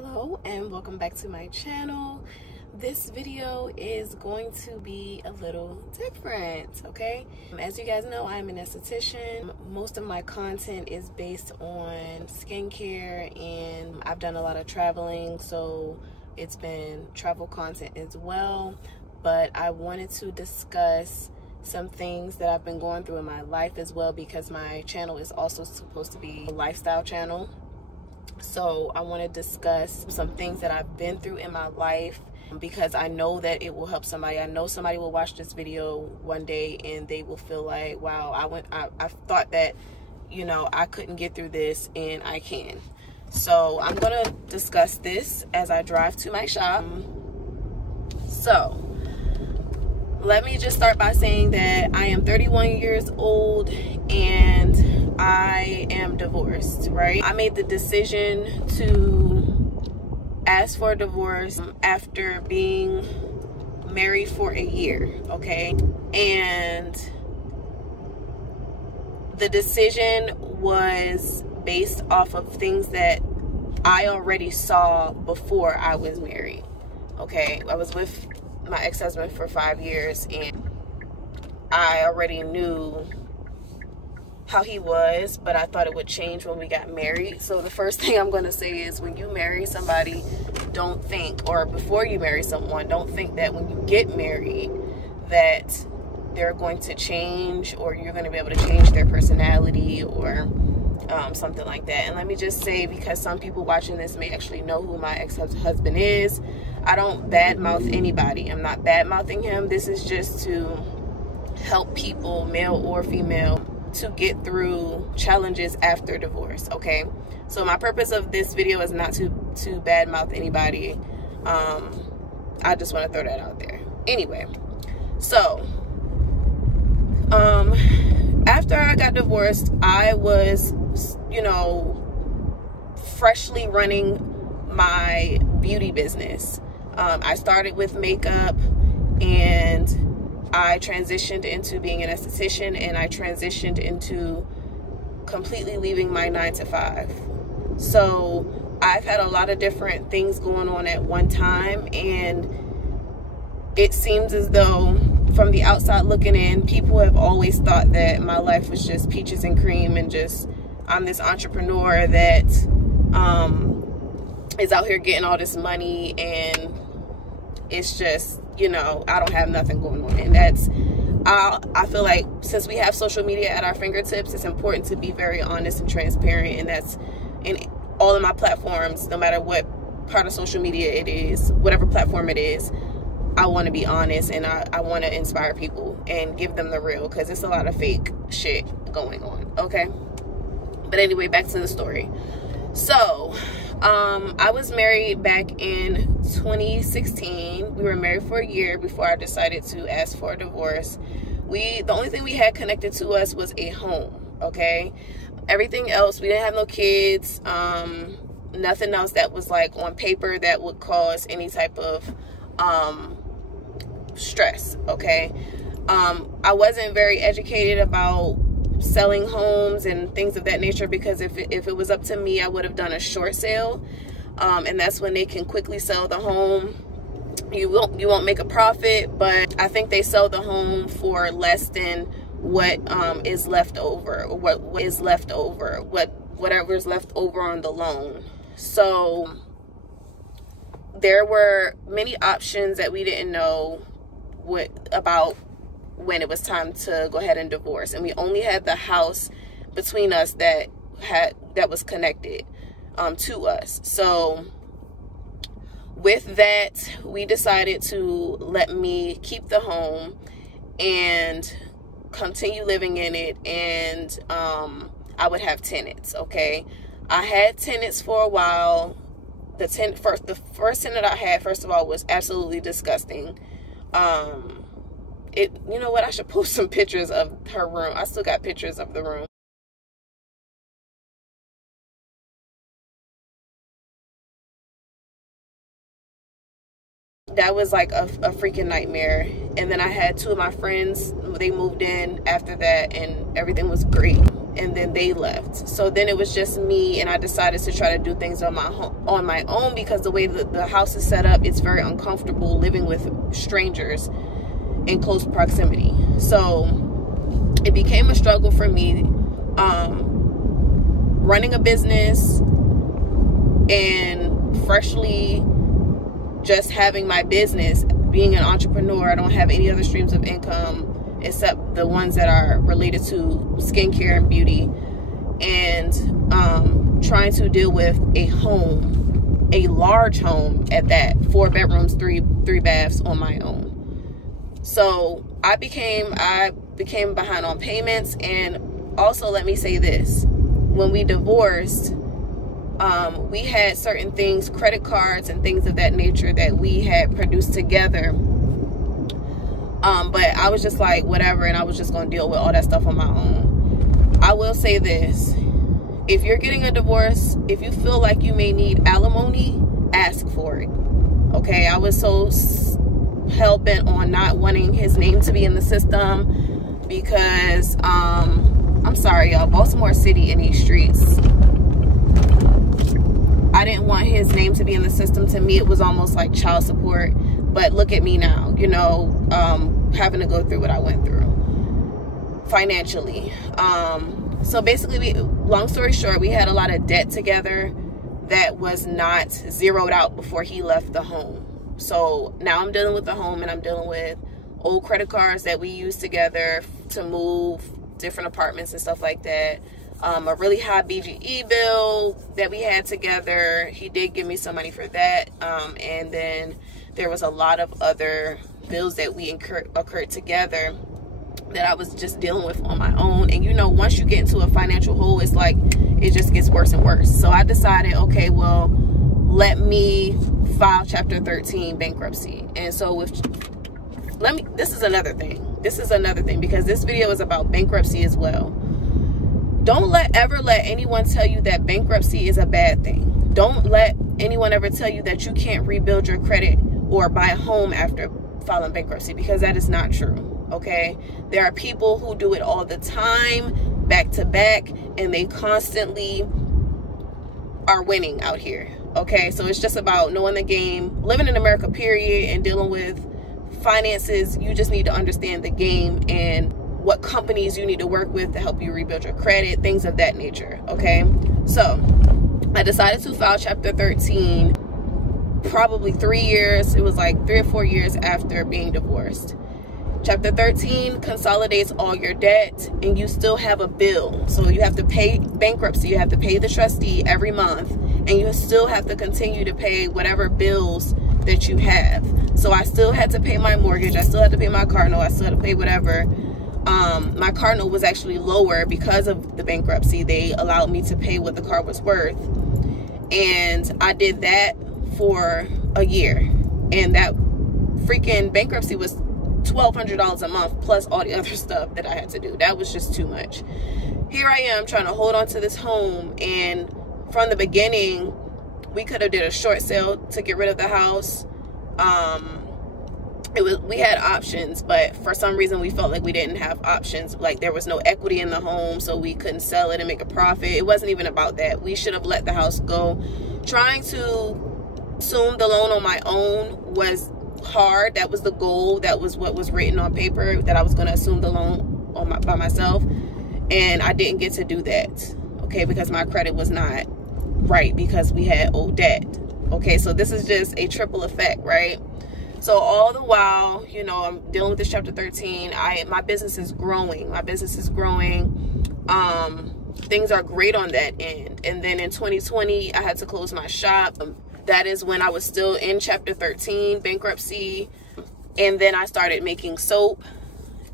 Hello and welcome back to my channel. This video is going to be a little different, okay? As you guys know, I'm an esthetician. Most of my content is based on skincare, and I've done a lot of traveling, so it's been travel content as well. But I wanted to discuss some things that I've been going through in my life as well, because my channel is also supposed to be a lifestyle channel. So I want to discuss some things that I've been through in my life, because I know that it will help somebody. I know somebody will watch this video one day and they will feel like, wow, I thought that, you know, I couldn't get through this, and I can. So I'm going to discuss this as I drive to my shop. So let me just start by saying that I am 31 years old and I am divorced, right? I made the decision to ask for a divorce after being married for a year, okay? And the decision was based off of things that I already saw before I was married, okay? I was with my ex-husband for 5 years, and I already knew how he was, but I thought it would change when we got married. So the first thing I'm going to say is, when you marry somebody, don't think, or before you marry someone, don't think that when you get married that they're going to change, or you're going to be able to change their personality, or something like that. And let me just say, because some people watching this may actually know who my ex-husband is, I don't badmouth anybody. I'm not badmouthing him. This is just to help people, male or female, to get through challenges after divorce, okay? So my purpose of this video is not to badmouth anybody. I just want to throw that out there. Anyway, so after I got divorced, I was, you know, freshly running my beauty business. I started with makeup, and I transitioned into being an esthetician, and I transitioned into completely leaving my 9-to-5. So I've had a lot of different things going on at one time, and it seems as though from the outside looking in, people have always thought that my life was just peaches and cream, and just I'm this entrepreneur that is out here getting all this money, and it's just, you know, I don't have nothing going on. And that's, I feel like since we have social media at our fingertips, it's important to be very honest and transparent. And that's in all of my platforms, no matter what part of social media it is, whatever platform it is, I want to be honest, and I want to inspire people and give them the real, because it's a lot of fake shit going on, okay? But anyway, back to the story. So I was married back in 2016. We were married for a year before I decided to ask for a divorce. The only thing we had connected to us was a home, okay? Everything else, we didn't have no kids, nothing else that was like on paper that would cause any type of stress, okay? I wasn't very educated about selling homes and things of that nature, because if it was up to me, I would have done a short sale, and that's when they can quickly sell the home. You won't make a profit, but I think they sell the home for less than what is left over, or whatever's left over on the loan. So there were many options that we didn't know about when it was time to go ahead and divorce, and we only had the house between us that was connected to us. So with that, we decided to let me keep the home and continue living in it, and I would have tenants, okay? I had tenants for a while. The first tenant I had, first of all, was absolutely disgusting. You know what, I should post some pictures of her room. I still got pictures of the room. That was like a freaking nightmare. And then I had two of my friends, they moved in after that, and everything was great. and then they left. So then it was just me, and I decided to try to do things on my own, because the way that the house is set up, it's very uncomfortable living with strangers in close proximity. So it became a struggle for me, running a business and freshly just having my business, being an entrepreneur. I don't have any other streams of income except the ones that are related to skincare and beauty, and trying to deal with a home, a large home at that, 4 bedrooms, three baths on my own. So I became behind on payments. And also, let me say this, when we divorced, we had certain things, credit cards and things of that nature, that we had produced together. But I was just like, whatever, and I was just going to deal with all that stuff on my own. I will say this. If you're getting a divorce, if you feel like you may need alimony, ask for it. Okay? I was so hell-bent on not wanting his name to be in the system because, I'm sorry, y'all, Baltimore City in these streets, I didn't want his name to be in the system. To me, it was almost like child support. But look at me now, you know, having to go through what I went through financially. So basically, long story short, we had a lot of debt together that was not zeroed out before he left the home. So now I'm dealing with the home, and I'm dealing with old credit cards that we used together to move different apartments and stuff like that. A really high BGE bill that we had together. He did give me some money for that. And then there was a lot of other bills that we occurred together that I was just dealing with on my own. And you know, once you get into a financial hole, it's like it just gets worse and worse. So I decided, okay, well, let me file Chapter 13 bankruptcy. And so this is another thing. This is another thing, because this video is about bankruptcy as well. Don't ever let anyone tell you that bankruptcy is a bad thing. Don't let anyone ever tell you that you can't rebuild your credit or buy a home after filing bankruptcy, because that is not true. Okay? There are people who do it all the time, back to back, and they constantly are winning out here. Okay? So it's just about knowing the game, living in America, period, and dealing with finances. You just need to understand the game and what companies you need to work with to help you rebuild your credit, things of that nature. Okay? So I decided to file Chapter 13 probably 3 years. It was like 3 or 4 years after being divorced. Chapter 13 consolidates all your debt, and you still have a bill. So you have to pay bankruptcy. You have to pay the trustee every month, and you still have to continue to pay whatever bills that you have. So I still had to pay my mortgage. I still had to pay my car note. I still had to pay whatever. My car note was actually lower because of the bankruptcy. They allowed me to pay what the car was worth. And I did that for a year. And that freaking bankruptcy was $1,200 a month plus all the other stuff that I had to do. That was just too much. Here I am trying to hold on to this home, and from the beginning we could have did a short sale to get rid of the house. We had options, but for some reason we felt like we didn't have options. Like there was no equity in the home, so we couldn't sell it and make a profit. It wasn't even about that. We should have let the house go. Trying to assume the loan on my own was hard. That was the goal. That was what was written on paper, that I was going to assume the loan by myself, and I didn't get to do that. Okay, because my credit was not right, because we had old debt. Okay, so this is just a triple effect, right? So all the while, you know, I'm dealing with this Chapter 13. My business is growing. My business is growing. Things are great on that end. And then in 2020, I had to close my shop. That is when I was still in Chapter 13 bankruptcy. And then I started making soap,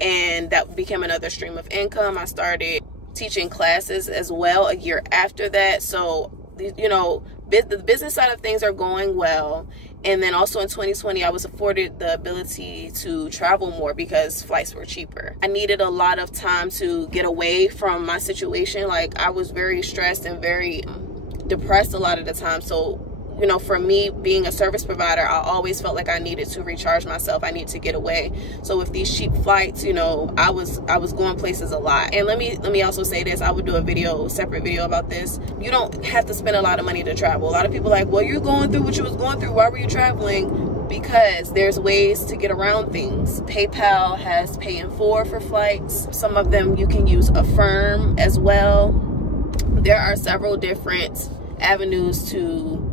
and that became another stream of income. I started teaching classes as well a year after that. So, you know, the business side of things are going well. And then also in 2020, I was afforded the ability to travel more because flights were cheaper. I needed a lot of time to get away from my situation. Like I was very stressed and very depressed a lot of the time. So you know, for me being a service provider, I always felt like I needed to recharge myself. I need to get away. So with these cheap flights, you know, I was going places a lot. And let me also say this, I would do a separate video about this. You don't have to spend a lot of money to travel. A lot of people are like, well, you're going through what you was going through, why were you traveling? Because there's ways to get around things. PayPal has pay in full for flights. Some of them you can use Affirm as well. There are several different avenues to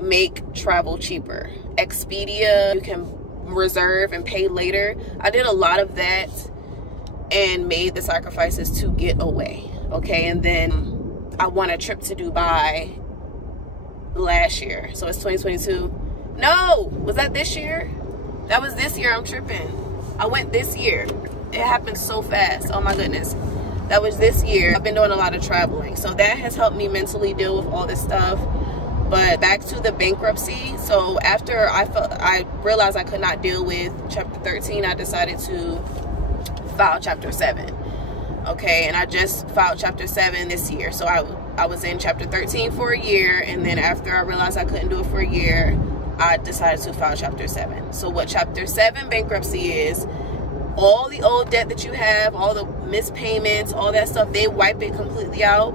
make travel cheaper. Expedia, you can reserve and pay later. I did a lot of that and made the sacrifices to get away, okay? And then I won a trip to Dubai last year, so it's 2022. No, was that this year? That was this year. I'm tripping. I went this year. It happened so fast. Oh my goodness. That was this year. I've been doing a lot of traveling, so that has helped me mentally deal with all this stuff. But back to the bankruptcy. So after I realized I could not deal with chapter 13, I decided to file chapter 7. Okay, and I just filed chapter 7 this year. So I was in chapter 13 for a year, and then after I realized I couldn't do it for a year, I decided to file chapter 7. So what chapter 7 bankruptcy is, all the old debt that you have, all the missed payments, all that stuff, they wipe it completely out.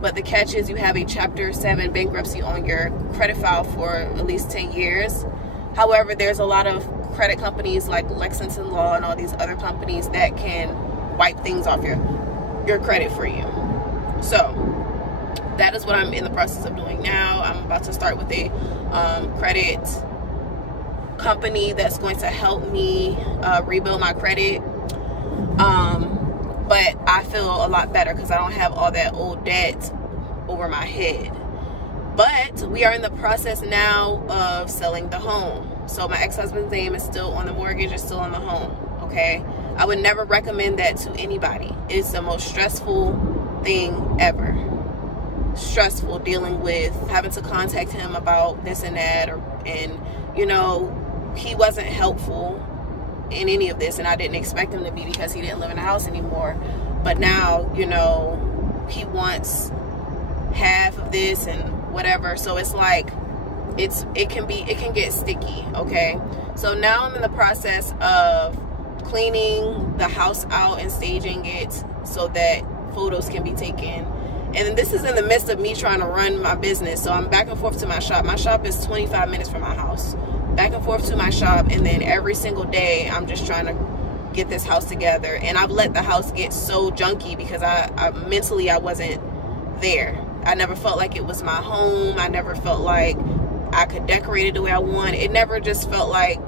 But the catch is you have a chapter 7 bankruptcy on your credit file for at least 10 years. However, there's a lot of credit companies like Lexington Law and all these other companies that can wipe things off your credit for you. So that is what I'm in the process of doing now. I'm about to start with a credit company that's going to help me rebuild my credit. But I feel a lot better because I don't have all that old debt over my head. But we are in the process now of selling the home. So my ex-husband's name is still on the mortgage, is still on the home, okay? I would never recommend that to anybody. It's the most stressful thing ever. Stressful, dealing with having to contact him about this and that, and you know, he wasn't helpful in any of this, and I didn't expect him to be because he didn't live in the house anymore. But now, you know, he wants half of this and whatever. So it's like it can get sticky, okay? So now I'm in the process of cleaning the house out and staging it so that photos can be taken. And this is in the midst of me trying to run my business. So I'm back and forth to my shop. My shop is 25 minutes from my house. Back and forth to my shop, and then every single day I'm just trying to get this house together. And I've let the house get so junky because I mentally I wasn't there. I never felt like it was my home. I never felt like I could decorate it the way I want. It never just felt like,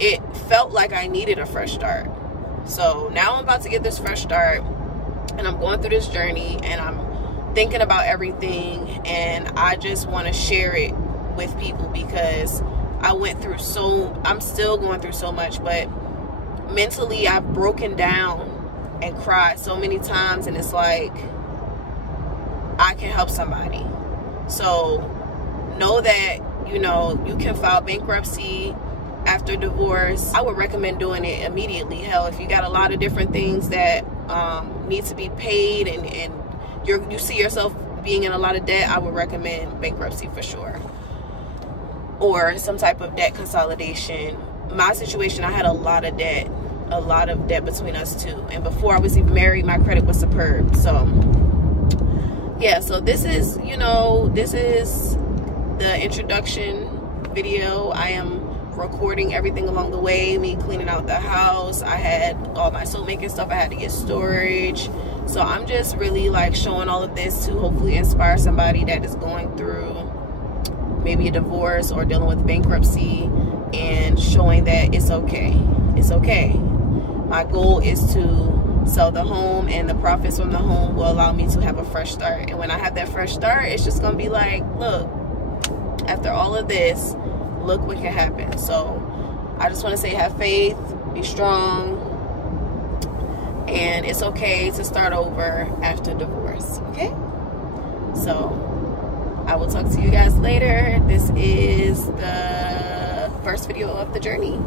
it felt like I needed a fresh start. So now I'm about to get this fresh start, and I'm going through this journey, and I'm thinking about everything, and I just want to share it with people because I went through I'm still going through so much, but mentally I've broken down and cried so many times, and it's like I can help somebody. So know that, you know, you can file bankruptcy after divorce. I would recommend doing it immediately. Hell, if you got a lot of different things that need to be paid, and you see yourself being in a lot of debt, I would recommend bankruptcy for sure, or some type of debt consolidation. My situation, I had a lot of debt between us two, and before I was even married, my credit was superb. So yeah, so this is, you know, this is the introduction video. I am recording everything along the way, me cleaning out the house. I had all my soap making stuff, I had to get storage. So I'm just really like showing all of this to hopefully inspire somebody that is going through maybe a divorce or dealing with bankruptcy, and showing that it's okay. It's okay. My goal is to sell the home, and the profits from the home will allow me to have a fresh start. And when I have that fresh start, it's just gonna be like, look, after all of this, look what can happen. So I just want to say, have faith, be strong, and it's okay to start over after divorce, okay? So I will talk to you guys later. This is the first video of the journey.